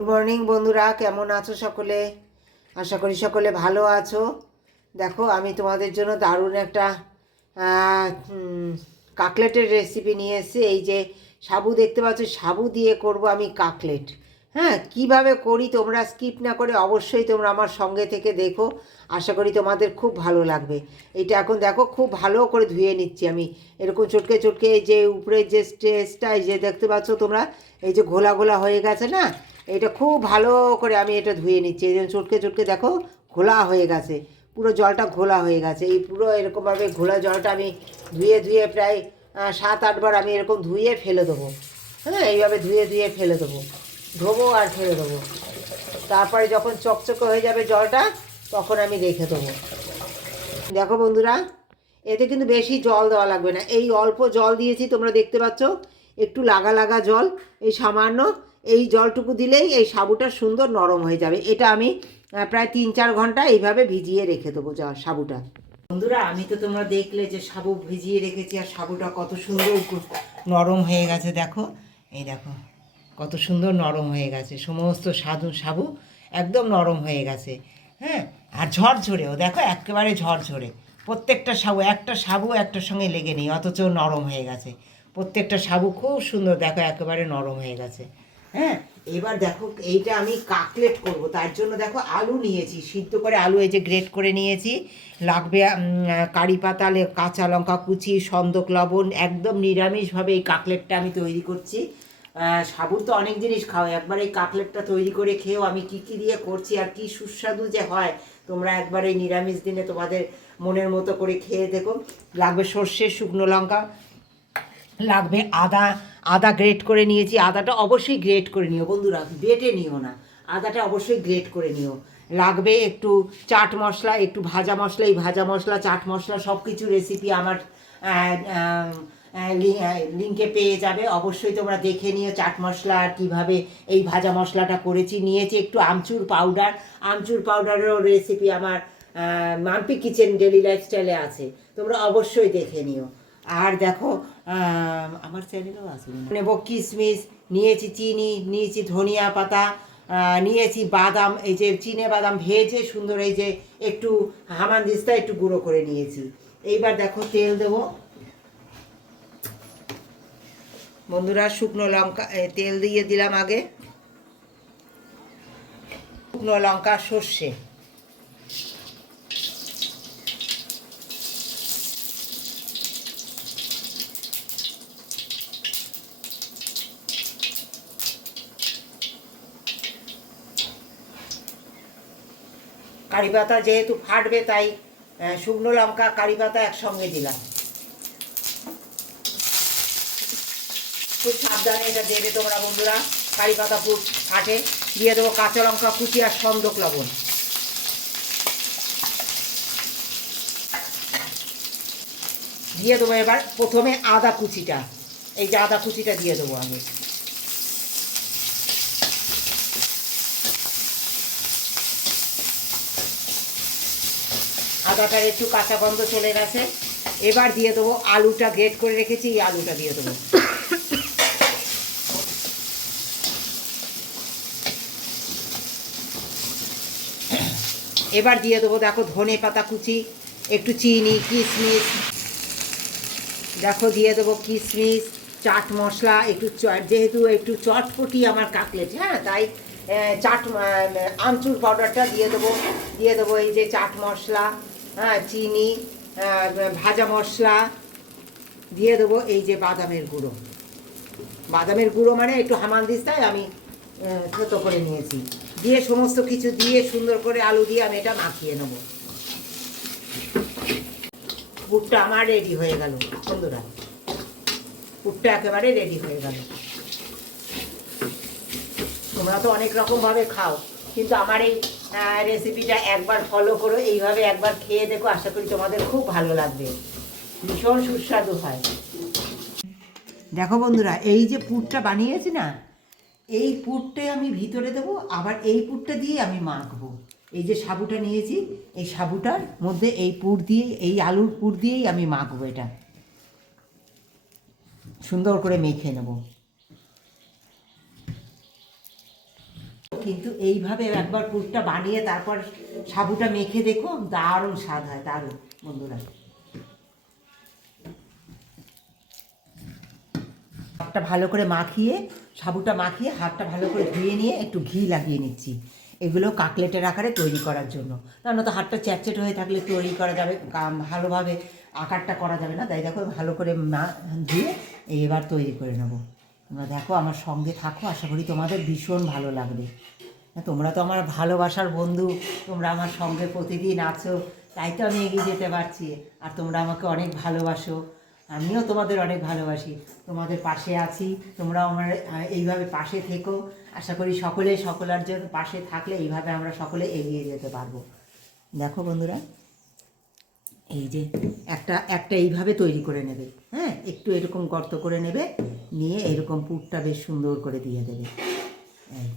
Good morning বন্ধুরা, কেমন আছো সকলে? আশা করি সকলে ভালো আছো। দেখো, আমি তোমাদের জন্য দারুণ একটা কাকলেটের রেসিপি নিয়ে এসেছি। এই যে সাবু দেখতে পাচ্ছ, সাবু দিয়ে করব আমি কাকলেট। হ্যাঁ, কিভাবে করি তোমরা স্কিপ না করে অবশ্যই তোমরা আমার সঙ্গে থেকে দেখো। আশা করি তোমাদের খুব ভালো লাগবে। এটা এখন দেখো খুব ভালো করে ধুয়ে নিচ্ছি আমি। এরকম চটকে চটকে এই যে উপরের যে স্টেজটা এই যে দেখতে পাচ্ছ তোমরা, এই যে ঘোলা ঘোলা হয়ে গেছে না, এটা খুব ভালো করে আমি এটা ধুয়ে নিচ্ছি। এই জন্য চটকে চটকে দেখো ঘোলা হয়ে গেছে, পুরো জলটা ঘোলা হয়ে গেছে। এই পুরো এরকমভাবে ঘোলা জলটা আমি ধুয়ে ধুয়ে প্রায় 7-8 বার আমি এরকম ধুয়ে ফেলে দেবো। হ্যাঁ, এইভাবে ধুয়ে ধুয়ে ফেলে দেবো, ধোবো আর ফেলে দেবো। তারপরে যখন চকচকে হয়ে যাবে জলটা, তখন আমি রেখে দেবো। দেখো বন্ধুরা, এতে কিন্তু বেশি জল দেওয়া লাগবে না, এই অল্প জল দিয়েছি তোমরা দেখতে পাচ্ছ, একটু লাগা লাগা জল, এই সামান্য এই জলটুকু দিলেই এই সাবুটা সুন্দর নরম হয়ে যাবে। এটা আমি প্রায় 3-4 ঘন্টা এইভাবে ভিজিয়ে রেখে দেবো সাবুটা। বন্ধুরা, আমি তো তোমরা দেখলে যে সাবু ভিজিয়ে রেখেছি, আর সাবুটা কত সুন্দর নরম হয়ে গেছে। দেখো, এই দেখো কত সুন্দর নরম হয়ে গেছে, সমস্ত সাবু একদম নরম হয়ে গেছে। হ্যাঁ, আর ঝরঝরেও দেখো, একেবারে ঝরঝরে। প্রত্যেকটা সাবু, একটা সাবু একটার সঙ্গে লেগে নেই, অথচ নরম হয়ে গেছে। প্রত্যেকটা সাবু খুব সুন্দর, দেখো একেবারে নরম হয়ে গেছে। হ্যাঁ, এবার দেখো এইটা আমি কাকলেট করব, তার জন্য দেখো আলু নিয়েছি, সিদ্ধ করে আলু এই যে গ্রেট করে নিয়েছি। লাগবে কারি পাতা, কাঁচা লঙ্কা কুচি, সন্দক লবণ। একদম নিরামিষভাবে এই কাকলেটটা আমি তৈরি করছি। সাবুর তো অনেক জিনিস খাও, একবার এই কাকলেটটা তৈরি করে খেয়েও আমি কী কী দিয়ে করছি আর কি সুস্বাদু যে হয়। তোমরা একবার এই নিরামিষ দিনে তোমাদের মনের মতো করে খেয়ে দেখো। লাগবে সর্ষে, শুকনো লঙ্কা, লাগবে আদা। আদা গ্রেট করে নিয়েছি, আদাটা অবশ্যই গ্রেট করে নিও বন্ধুরা, বেটে নিও না, আদাটা অবশ্যই গ্রেট করে নিও। লাগবে একটু চাট মশলা, একটু ভাজা মশলা। এই ভাজা মশলা, চাট মশলা সব কিছু রেসিপি আমার লিঙ্কে পেয়ে যাবে, অবশ্যই তোমরা দেখে নিও চাট মশলা আর কীভাবে এই ভাজা মশলাটা করেছি। নিয়েছি একটু আমচুর পাউডার, আমচুর পাউডারেরও রেসিপি আমার মাম্পি কিচেন ডেলি লাইফস্টাইলে আছে, তোমরা অবশ্যই দেখে নিও। আর দেখো, আমার চ্যানেলও আছে, নেব কিশমিশ, নিয়েছি চিনি, নিয়েছি ধনিয়া পাতা, নিয়েছি বাদাম, এই যে চিনে বাদাম ভেজে সুন্দর এই যে একটু হামানদিস্তা একটু গুঁড়ো করে নিয়েছি। এইবার দেখো তেল দেবো বন্ধুরা, শুকনো লঙ্কা, তেল দিয়ে দিলাম আগে, শুকনো লঙ্কা, সর্ষে, কারি পাতা যেহেতু ফাটবে তাই শুকনো লঙ্কা কারি পাতা একসঙ্গে দিলাম। খুব সাবধানে এটা দেবে তোমরা বন্ধুরা, কারি পাতা খুব ফাটে। দিয়ে দেবো কাঁচা লঙ্কা কুচি আর সন্দক লবণ। দিয়ে দেবো এবার প্রথমে আদা কুচিটা, এই যে আদা কুচিটা দিয়ে দেবো আগে। আদাটার একটু কাঁচা গন্ধ চলে গেছে। এবার দিয়ে দেবো আলুটা গ্রেট করে রেখেছি, এই আলুটা দিয়ে দেবো। এবার দিয়ে দেবো দেখো ধনে পাতা কুচি, একটু চিনি, কিশমিশ, দেখো দিয়ে দেবো কিশমিশ, চাট মশলা, একটু যেহেতু একটু চটপটি আমার কাকলেট, হ্যাঁ, তাই চাট আমচুর পাউডারটা দিয়ে দেবো। দিয়ে দেবো এই যে চাট মশলা, হ্যাঁ, চিনি, ভাজা মশলা, দিয়ে দেবো এই যে বাদামের গুঁড়ো। বাদামের গুঁড়ো মানে একটু হামানদিস্তায় আমি ছোটো করে নিয়েছি। দিয়ে সমস্ত কিছু দিয়ে সুন্দর করে আলু দিয়ে আমি এটা মাখিয়ে নেবো। পুরটা আমার রেডি হয়ে গেল বন্ধুরা, পুরটা একেবারে রেডি হয়ে গেল। তোমরা তো অনেক রকমভাবে খাও, কিন্তু আমার এই রেসিপিটা একবার ফলো করো, এইভাবে একবার খেয়ে দেখো, আশা করি তোমাদের খুব ভালো লাগবে, ভীষণ সুস্বাদু হয়। দেখো বন্ধুরা, এই যে পুরটা বানিয়েছি না, এই পুরটাই আমি ভিতরে দেবো, আবার এই পুরটা দিয়ে আমি মাখবো। এই যে সাবুটা নিয়েছি, এই সাবুটার মধ্যে এই পুর দিয়ে, এই আলুর পুর দিয়েই আমি মাখবো, এটা সুন্দর করে মেখে নেব। কিন্তু এইভাবে একবার পুরটা বানিয়ে তারপর সাবুটা মেখে দেখো, দারুণ স্বাদ হয়, দারুণ বন্ধুরা। হাতটা ভালো করে মাখিয়ে, সাবুটা মাখিয়ে হাতটা ভালো করে ধুয়ে নিয়ে একটু ঘি লাগিয়ে নিচ্ছি এগুলো কাকলেটের আকারে তৈরি করার জন্য। কারণ তো হাতটা চ্যাটচ্যাট হয়ে থাকলে তৈরি করা যাবে, ভালোভাবে আকারটা করা যাবে না। তাই দেখো ভালো করে ধুয়ে এবার তৈরি করে নেবো। তোমরা দেখো আমার সঙ্গে থাকো, আশা করি তোমাদের ভীষণ ভালো লাগবে। তোমরা তো আমার ভালোবাসার বন্ধু, তোমরা আমার সঙ্গে প্রতিদিন আছো, তাই তো আমি এগিয়ে যেতে পারছি। আর তোমরা আমাকে অনেক ভালোবাসো, আমিও তোমাদের অনেক ভালোবাসি, তোমাদের পাশে আছি। তোমরাও আমার এইভাবে পাশে থেকো। আশা করি সকলের জন্য পাশে থাকলে এইভাবে আমরা সকলে এগিয়ে যেতে পারবো। দেখো বন্ধুরা, এই যে একটা এইভাবে তৈরি করে নেবে, হ্যাঁ, একটু এরকম গর্ত করে নেবে, নিয়ে এরকম পুরটা বেশ সুন্দর করে দিয়ে দেবে। এই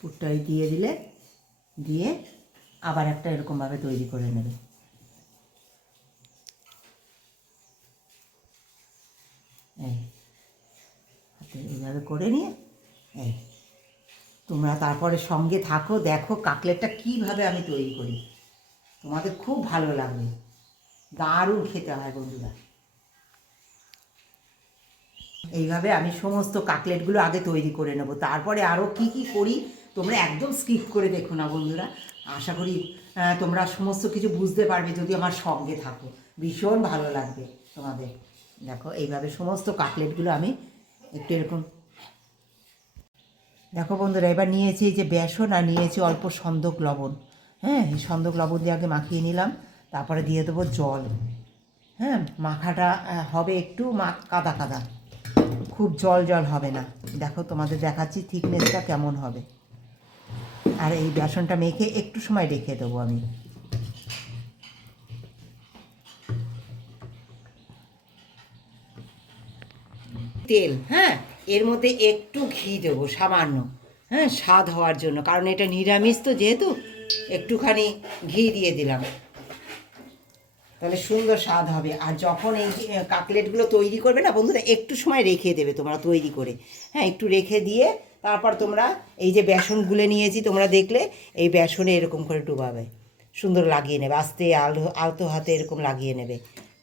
পুরটাই দিয়ে দিলে, দিয়ে আবার একটা এরকমভাবে তৈরি করে নেবে। এই হাতে এইভাবে করে নিয়ে এই তোমরা তারপরে সঙ্গে থাকো, দেখো কাকলেটটা কীভাবে আমি তৈরি করি, তোমাদের খুব ভালো লাগবে, দারুণ খেতে হয় বন্ধুরা। এইভাবে আমি সমস্ত কাকলেটগুলো আগে তৈরি করে নেব, তারপরে আরও কি কি করি তোমরা একদম স্কিপ করে দেখো না বন্ধুরা। আশা করি তোমরা সমস্ত কিছু বুঝতে পারবে যদি আমার সঙ্গে থাকো, ভীষণ ভালো লাগবে তোমাদের। দেখো এইভাবে সমস্ত কাকলেটগুলো আমি একটু এরকম, দেখো বন্ধুরা এবার নিয়েছি এই যে বেসন, আর নিয়েছি অল্প সন্দক লবণ। হ্যাঁ, এই সন্দক লবণ দিয়ে আগে মাখিয়ে নিলাম, তারপরে দিয়ে দেবো জল। হ্যাঁ, মাখাটা হবে একটু কাদা কাদা, খুব জল জল হবে না। দেখো তোমাদের দেখাচ্ছি থিকনেসটা কেমন হবে। আর এই বেসনটা মেখে একটু সময় রেখে দেবো আমি। তেল, হ্যাঁ, এর মধ্যে একটু ঘি দেবো সামান্য, হ্যাঁ, স্বাদ হওয়ার জন্য, কারণ এটা নিরামিষ তো যেহেতু একটুখানি ঘি দিয়ে দিলাম, তাহলে সুন্দর স্বাদ হবে। আর যখন এই কাকলেটগুলো তৈরি করবে না বন্ধুরা, একটু সময় রেখে দেবে তোমরা তৈরি করে, হ্যাঁ, একটু রেখে দিয়ে তারপর তোমরা এই যে বেসন গুলে নিয়েছি তোমরা দেখলে, এই বেসনে এরকম করে ডুবাবে, সুন্দর লাগিয়ে নেবে, আস্তে আলতো হাতে এরকম লাগিয়ে নেবে,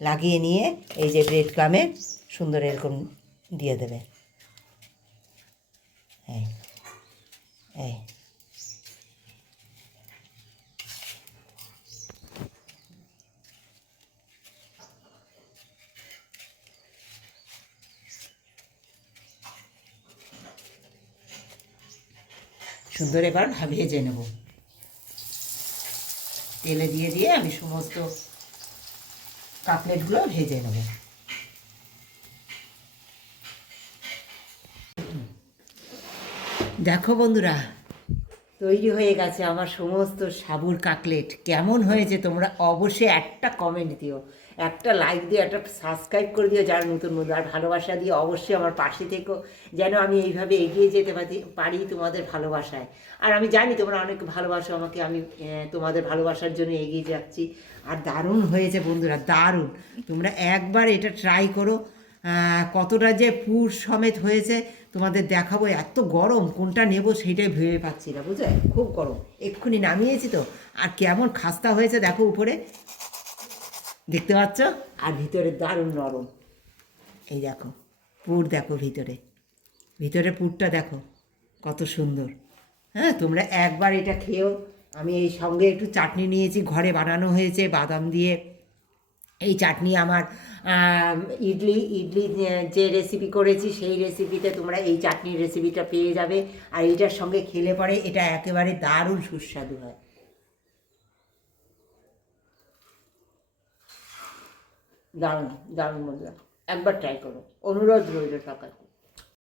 লাগিয়ে নিয়ে এই যে ব্রেড ক্রামে সুন্দর এরকম দিয়ে দেবে। এই এই সুন্দর এবার ভেজে নেব, তেলে দিয়ে দিয়ে আমি সমস্ত কাটলেটগুলো ভেজে নেব। দেখো বন্ধুরা, তৈরি হয়ে গেছে আমার সমস্ত সাবুর কাকলেট। কেমন হয়েছে তোমরা অবশ্যই একটা কমেন্ট দিও, একটা লাইক দিও, একটা সাবস্ক্রাইব করে দিও যারা নতুন বন্ধু, আর ভালোবাসা দিয়ে অবশ্যই আমার পাশে থেকো, যেন আমি এইভাবে এগিয়ে যেতে পারি তোমাদের ভালোবাসায়। আর আমি জানি তোমরা অনেক ভালোবাসো আমাকে, আমি তোমাদের ভালোবাসার জন্য এগিয়ে যাচ্ছি। আর দারুণ হয়েছে বন্ধুরা, দারুণ। তোমরা একবার এটা ট্রাই করো, কতটা যে পুর সমেত হয়েছে তোমাদের দেখাবো। এত গরম, কোনটা নেব সেইটাই ভেবে পাচ্ছি না, বুঝলে, খুব গরম। এক্ষুনি নামিয়েছি তো, আর কেমন খাস্তা হয়েছে দেখো, উপরে দেখতে পাচ্ছ, আর ভিতরে দারুণ নরম। এই দেখো পুর, দেখো ভিতরে, ভিতরে পুরটা দেখো কত সুন্দর। হ্যাঁ, তোমরা একবার এটা খেও। আমি এই সঙ্গে একটু চাটনি নিয়েছি, ঘরে বানানো হয়েছে বাদাম দিয়ে। এই চাটনি আমার ইডলি যে রেসিপি করেছি সেই রেসিপিতে তোমরা এই চাটনির রেসিপিটা পেয়ে যাবে। আর এইটার সঙ্গে খেলে পরে এটা একেবারে দারুণ সুস্বাদু হয়। দারুণ দারুণ বন্ধুরা, একবার ট্রাই করো, অনুরোধ রইল সকাল।